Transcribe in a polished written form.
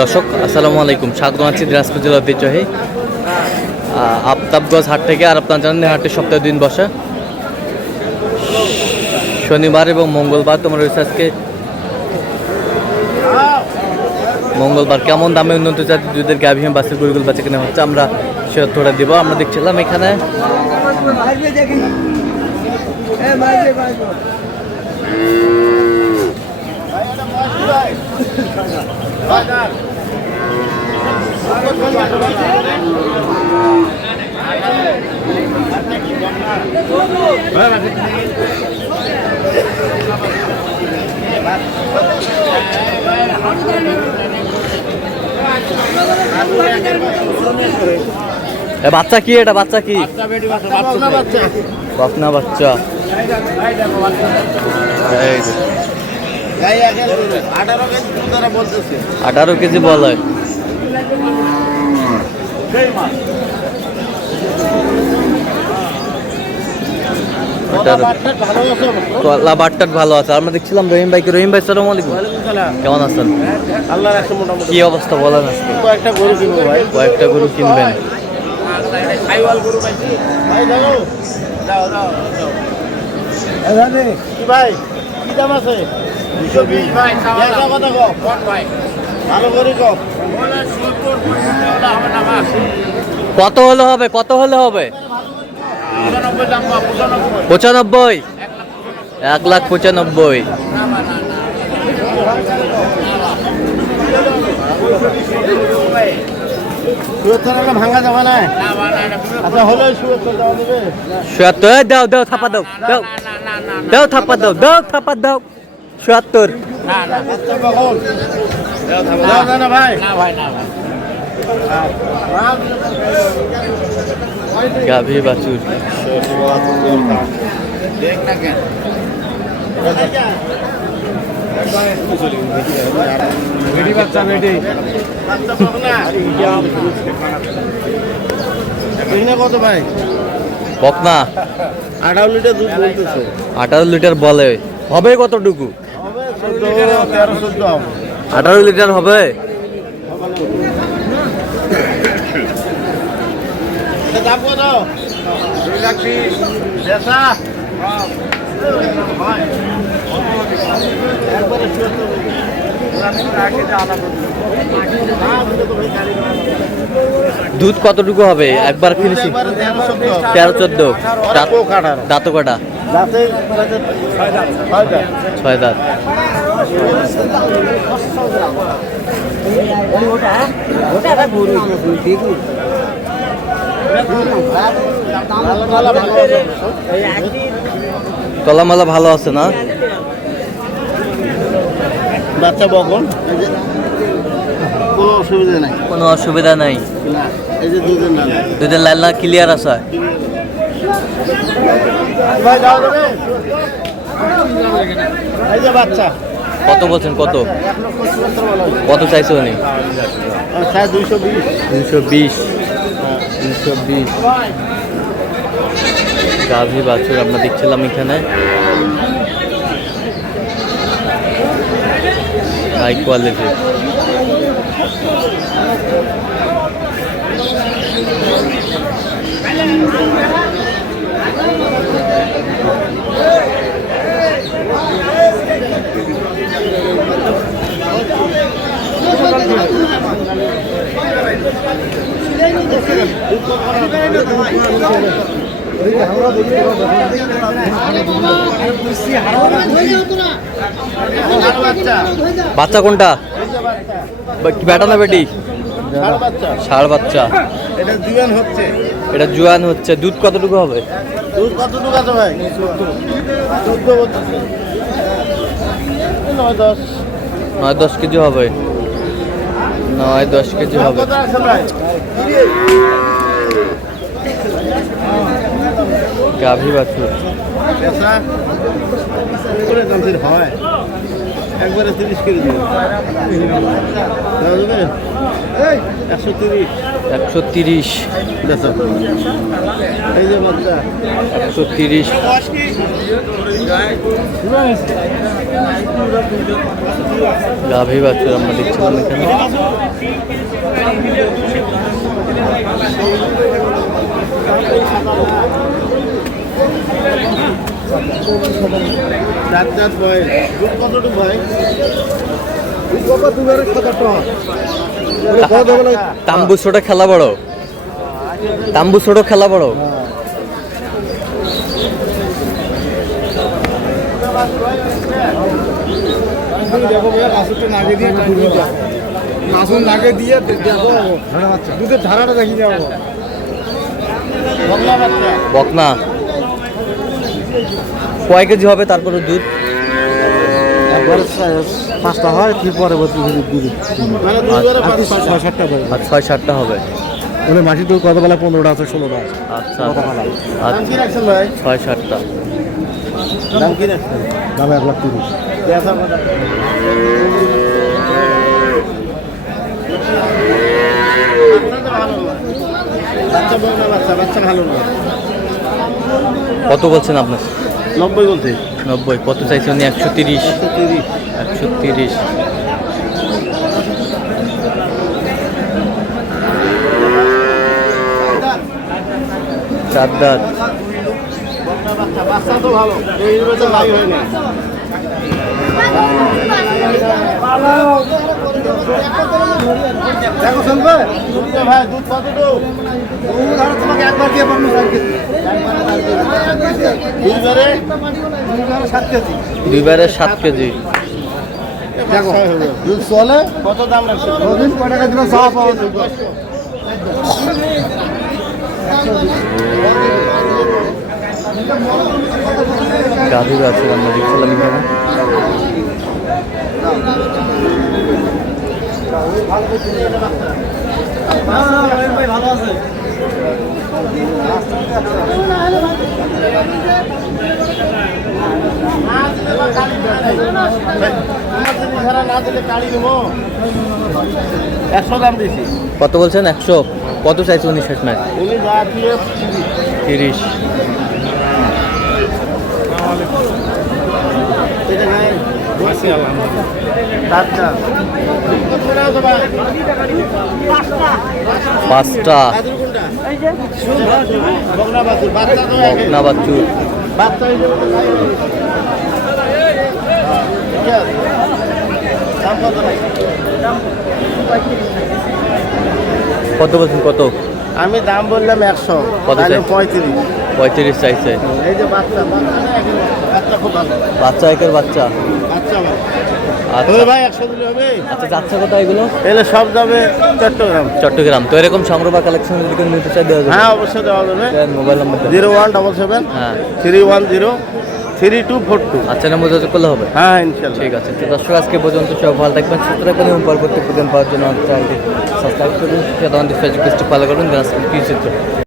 দর্শক আসসালামু আলাইকুম, স্বাগত আছি দিনাজপুর জেলার ঐতিহ্যবাহী আফতাবগঞ্জ হাট থেকে। আর আপনারা জানেন হাটে সপ্তাহে দিন বসে শনিবার এবং মঙ্গলবার। তোমার রয়েছে আজকে মঙ্গলবার। কেমন দামে উন্নত জাতের দুধের গাভী বাছুর গরুগুলো বাচ্চা কেনা হচ্ছে আমরা সে তথ্যটা দিব। আমরা দেখছিলাম এখানে বাচ্চা কি, এটা বাচ্চা কি? বকনা বাচ্চা। 18 কেজি বলে। বাট্টার ভালো আছে। আমরা দেখছিলাম রহিম ভাইকে। রহিম ভাই সালাম আলাইকুম, কেমন আছেন? কি অবস্থা বলেন? আজকে কয়েকটা গরু কিনবেন। কি দাম আছে? 220 ভাই। কত হলে হবে? কত হলে হবে? 95। 1,95,000। ভাঙা যাবে না। আচ্ছা হলে 77। দাও দাও, থাপা দাও, দাও দাও, থাপা দাও, দাও থাপা দাও। 77। গাভী বাছুর কত ভাই? বকনা 18 লিটার দুধ বলতেছে। 18 লিটার বলে। হবে কতটুকু? 18 লিটার হবে। দাম কত? 2,20,000। দুধ কতটুকু হবে? একবার ফিনিশি 13-14। দাঁত কাটা 6 দাঁত। তলামালা ভালো আছে না? বাচ্চা বকন, কোনো অসুবিধা নাই। কোনো অসুবিধা নাই। এই যে দুধের লাইন ক্লিয়ার আছে। এই যে বাচ্চা কত বলছেন? কত কত চাইছে উনি? 220। গাভী বাছুর আমরা দেখছিলাম এখানে হাই কোয়ালিটি। বাচ্চা কোনটা? বেটা না বেটি? ষাঁড় বাচ্চা। এটা জুয়ান হচ্ছে। দুধ কতটুকু হবে? দুধ কতটুকু আছে ভাই? 9-10 কেজি হবে। 9-10 কেজি হবে। গাভী বাছুর। একবারে 30 কেজি দেওয়া যাবে 130 130 দেখো এই যে বাচ্চা 130 গাভী বাচ্চা আমরা দেখছিলাম এখানে। রাত ভাই দুধ কতটুকু ভাই দুধ কত দুবারের কত তাম্বু ছোট খেলা বড়, তাম্বু ছোট খেলা বড়। দুধের ধারাটা দেখি যাবো বকনা কয় কেজি হবে তারপরে দুধ? একবারে 5টা হয় কি পরে মানে দুবারে 6-7টা হয় আর 6-7টা হবে। মানে মাসি তো কত বেলা 15টা আছে 16টা আছে আচ্ছা দাম কি রাখছেন ভাই 6-7টা। দাম কি রাখছেন দাম 1,30,000 দেখা কথা বাচ্চা বড় না বাচ্চা ভালো না কত বলছেন আপনার? 90 বলতে 90। কত চাইছে উনি? 130। 130 চার দাঁত। বাচ্চা তো ভালো এই বছর ভাই হয় না দেখো শুনবে ভাই দুধ কত দুধ তোমাকে একবার দিয়ে পাবো দুইবারে 7 কেজি। দেখো দুধ চলে কত দাম রাখছে দিন কয় টাকা দিলে চাওয়া পাওয়া গাভী আছে আমরা দেখছিলাম এখানে। ভালো আছে কত বলছেন? 100। কত চাইছে উনি শেষ ম্যাচ? 30। পাঁচটা বকনা বাছুর। কত বলছেন? কত? আমি দাম বললাম 100 কত চাই? 35 চাইছে। এই যে বাচ্চা বাচ্চা খুব ভালো বাচ্চা একের বাচ্চা। বাচ্চা ভালো আচ্ছা ভাই 100 দিলে হবে। আচ্ছা যাচ্ছে কোথায় এগুলো? এলে সব যাবে চট্টগ্রাম। চট্টগ্রাম। তো এরকম সংগ্রহ বা কালেকশন যদি কেউ নিতে চাই দেওয়া যাবে? হ্যাঁ অবশ্যই দেওয়া যাবে। মোবাইল নাম্বার 0177 হ্যাঁ 310 3242। আচ্ছা নাম্বার যোগাযোগ করলে হবে? হ্যাঁ ইনশাআল্লাহ। ঠিক আছে। তো দর্শক আজকে পর্যন্ত সব ভালো থাকবেন, সুস্থ থাকবেন এবং পরবর্তী প্রোগ্রাম পাওয়ার জন্য আমাদের চ্যানেলটি সাবস্ক্রাইব করুন, আমাদের ফেসবুক পেজটি ফলো করুন।